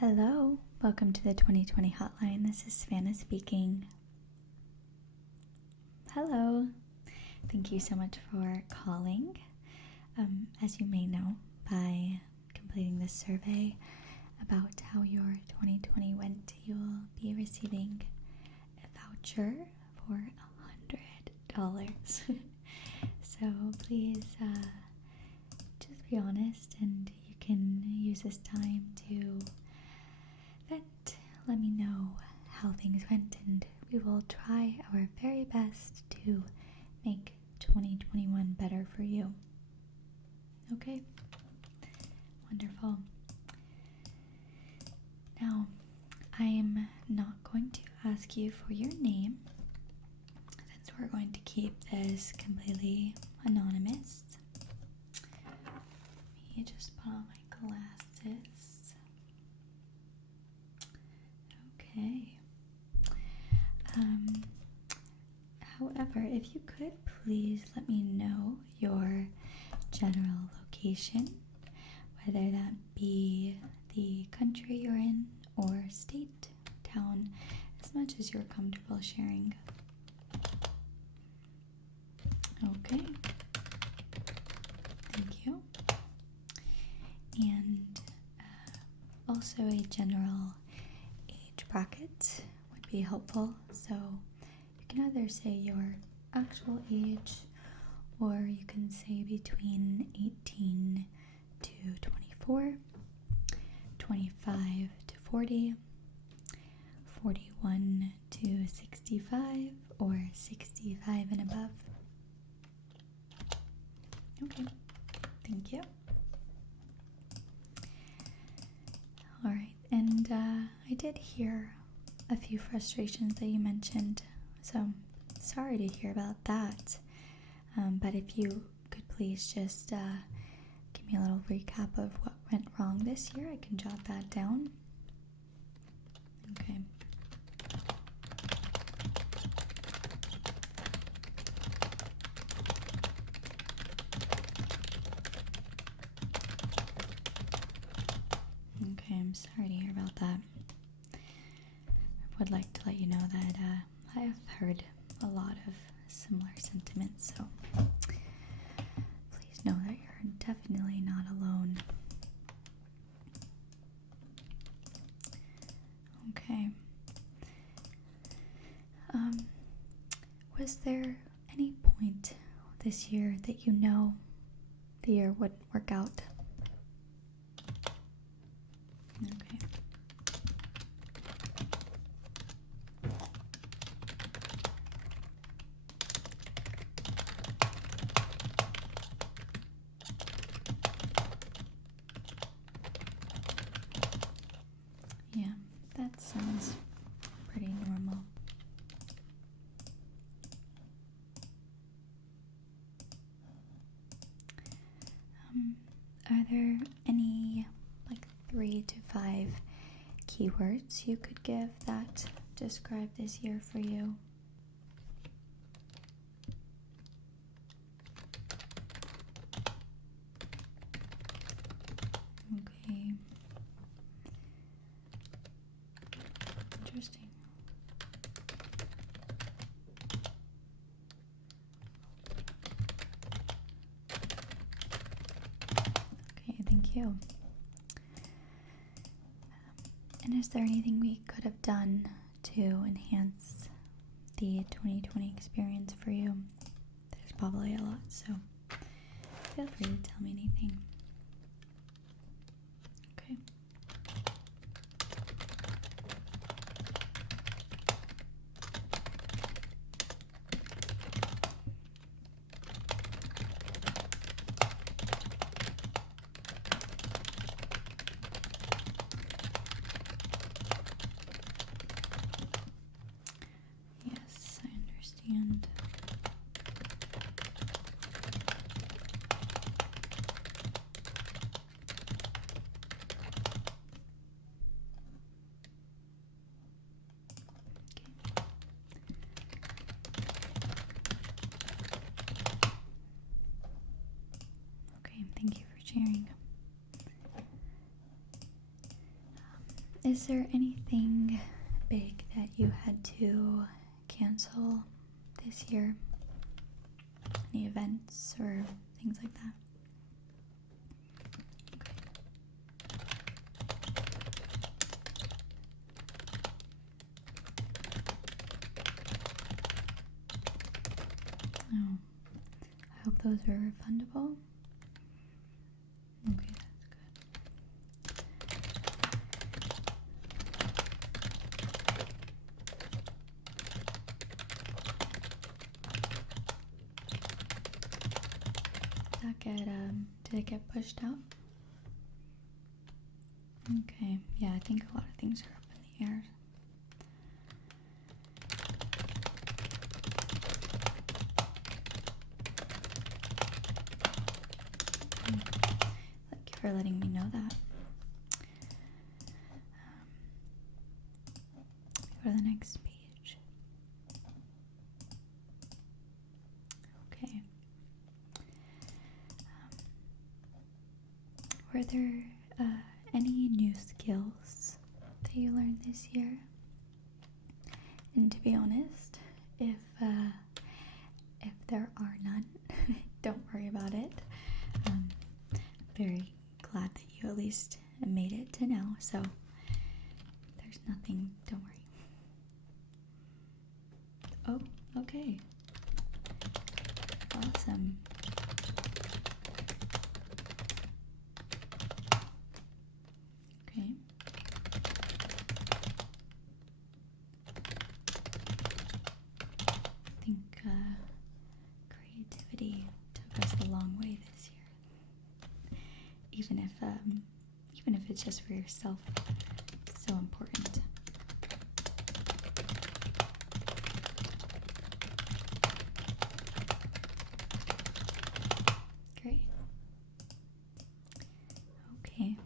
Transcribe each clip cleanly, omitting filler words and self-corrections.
Hello, welcome to the 2020 hotline. This is Savannah speaking. Hello, thank you so much for calling. As you may know by completing this survey about how your 2020 went, you'll be receiving a voucher for $100. So please just be honest, and you can use this time to vent. Let me know how things went, and we will try our very best to make 2021 better for you. Okay? Wonderful. Now, I am not going to ask you for your name, since we're going to keep this completely anonymous. Let me just put on my glasses. Okay. However, if you could please let me know your general location, whether that be the country you're in or state, town, as much as you're comfortable sharing. Okay. Thank you. And also a general age bracket would be helpful. So you can either say your actual age, or you can say between 18 to 24, 25 to 40, 41 to 65, or 65 and above. Okay, thank you. Alright, and I did hear a few frustrations that you mentioned, so sorry to hear about that. But if you could please just give me a little recap of what went wrong this year, I can jot that down. Okay. Okay, I'm sorry to hear about that. I would like to let you know that I have heard a lot of similar sentiments, so please know that you're definitely not alone. Okay. Was there any point this year that you know the year wouldn't work out? Okay. Yeah, that sounds pretty normal. Are there any 3 to 5 keywords you could give that describe this year for you? Okay. Interesting. Okay, thank you. And is there anything we could have done to enhance the 2020 experience for you? There's probably a lot, so feel free to tell me anything. Okay. Yes, I understand. Is there anything big that you had to cancel this year? Any events or things like that? Oh, I hope those are refundable. Okay, that's good. Did it get pushed out? Okay, yeah, I think a lot of things are up in the air. Thank you for letting me know that. Go to the next page. Okay. Were there any new skills that you learned this year? And to be honest, if there are none, don't worry about it. I'm very glad that you at least made it to now, so there's nothing, don't worry. Oh, okay. Awesome. Okay. I think creativity took us a long way this year. Even if it's just for yourself, it's so important. Great. Okay.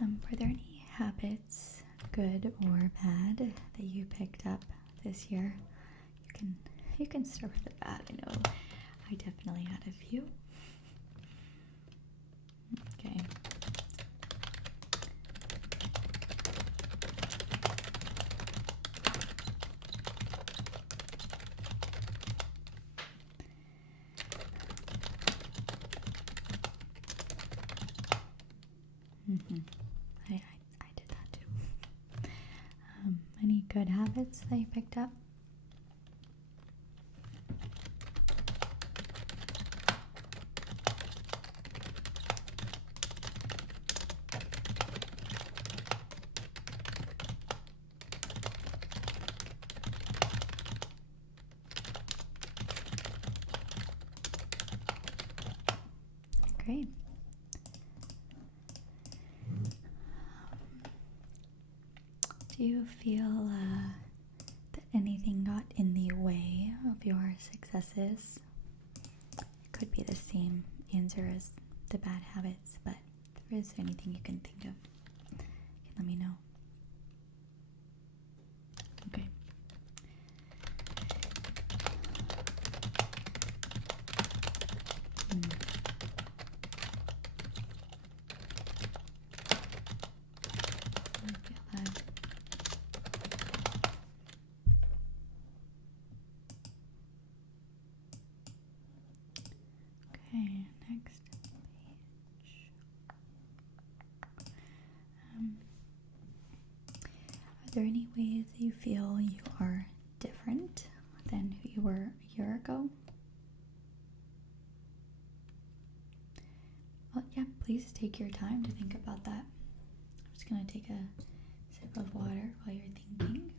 Were there any habits, good or bad, that you picked up this year? You can start with the bad. I know I definitely had a few. Okay. I did that too. Any good habits that you picked up? Great. Do you feel that anything got in the way of your successes? It could be the same answer as the bad habits, but if there is anything you can think of, you can let me know. Okay. Okay, next page. Are there any ways that you feel you are different than who you were a year ago? Well, yeah, please take your time to think about that. I'm just going to take a sip of water while you're thinking.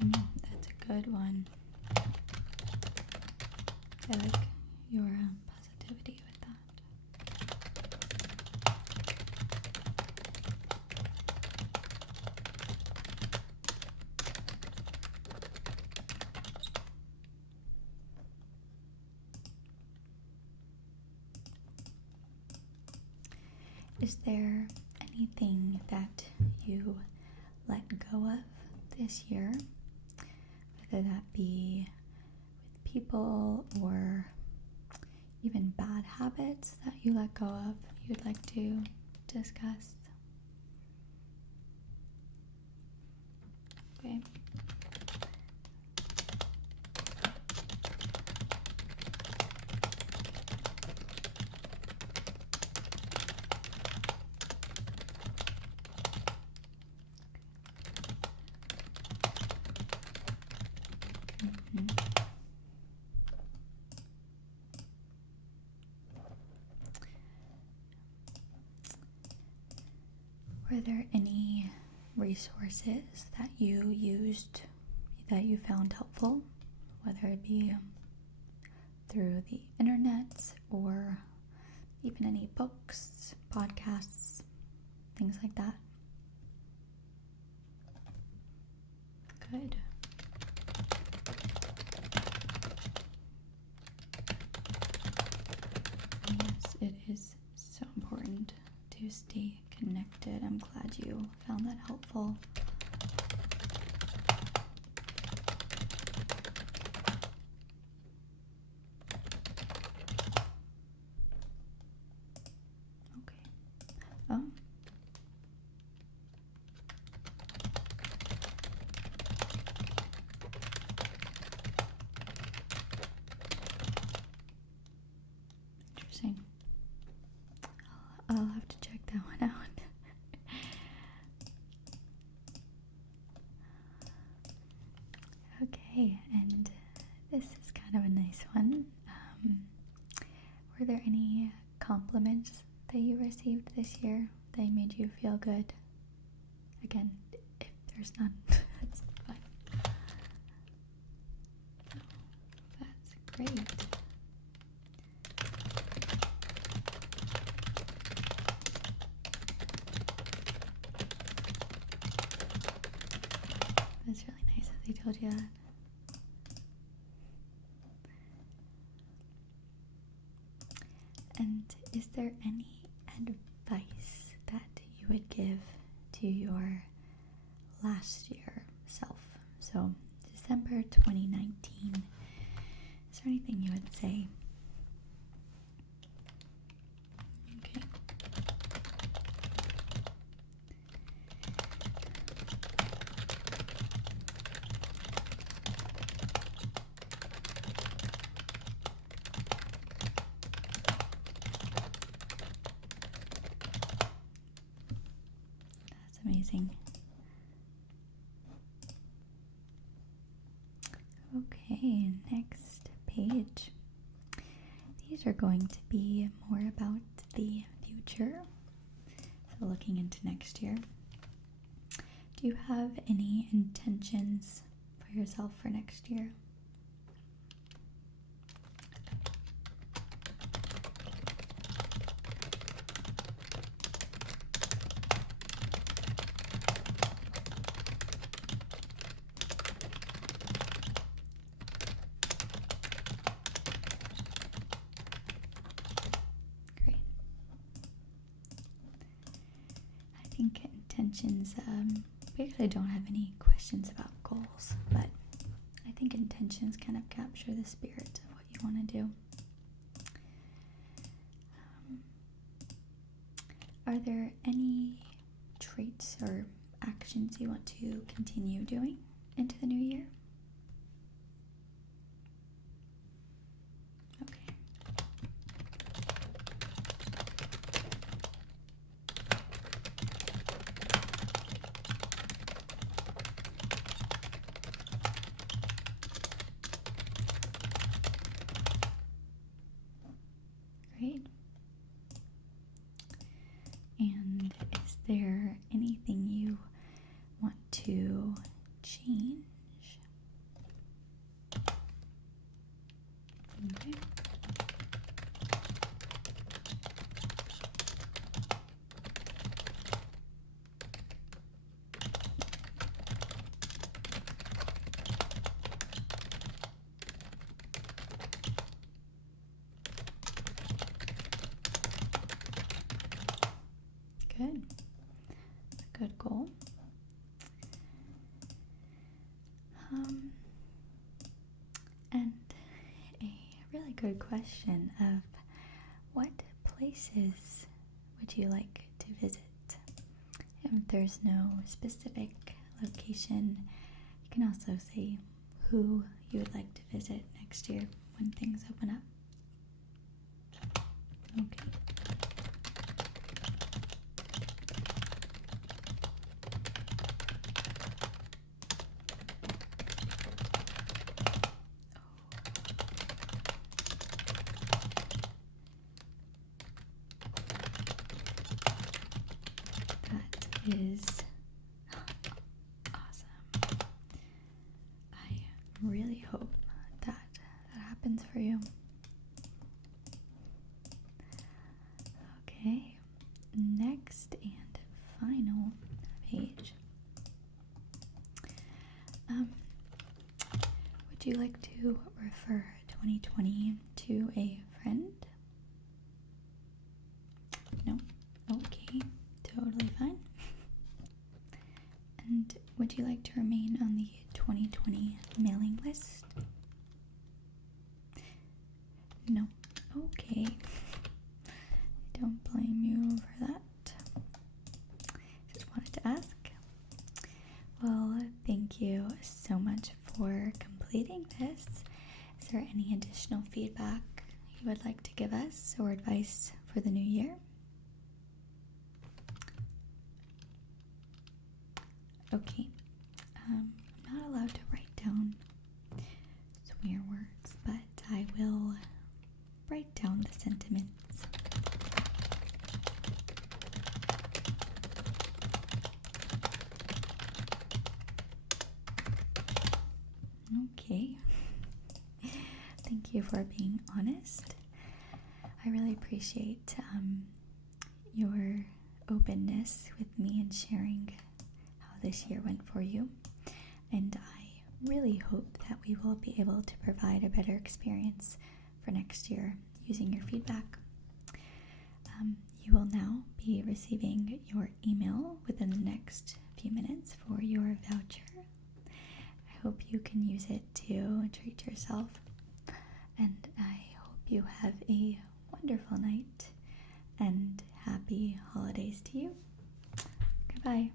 That's a good one. I like your positivity with that. Is there anything that you let go of this year, whether that be with people or even bad habits that you let go of, you'd like to discuss? Okay. Were there any resources that you used that you found helpful, whether it be through the internet or even any books, podcasts, things like that? Good. Yes, it is so important to stay connected. I'm glad you found that helpful. Okay. Oh. Interesting. I'll have to check that one out. Okay, and this is kind of a nice one. Were there any compliments that you received this year that made you feel good? Again, if there's none, that's fine. That's great. That's really nice that they told you that. And is there any advice that you would give to your last year self? So December 2019. Is there anything you would say? Okay. That's amazing. Okay, next page. These are going to be more about the future. So looking into next year. Do you have any intentions for yourself for next year? Great. I think intentions, we actually don't have any questions about goals, but I think intentions kind of capture the spirit of what you want to do. Are there any traits or actions you want to continue doing into the new year? Okay. Great. And is there anything you want to change good goal. And a really good question of what places would you like to visit? If there's no specific location, you can also say who you would like to visit next year when things open up. Okay. That is awesome. I really hope that happens for you. Okay, next and final page. Would you like to refer 2020 to a friend? No? Okay, totally fine. And would you like to remain on the 2020 mailing list? No? Okay. I don't blame you for that. Just wanted to ask. Well, thank you so much for completing this. Is there any additional feedback you would like to give us or advice for the new year? Okay. I'm not allowed to write down swear words, but I will write down the sentiments. Okay. Thank you for being honest. I really appreciate your openness with me and sharing how this year went for you. And I really hope that we will be able to provide a better experience for next year using your feedback. You will now be receiving your email within the next few minutes for your voucher. I hope you can use it to treat yourself, and I hope you have a wonderful night and happy holidays to you. Goodbye.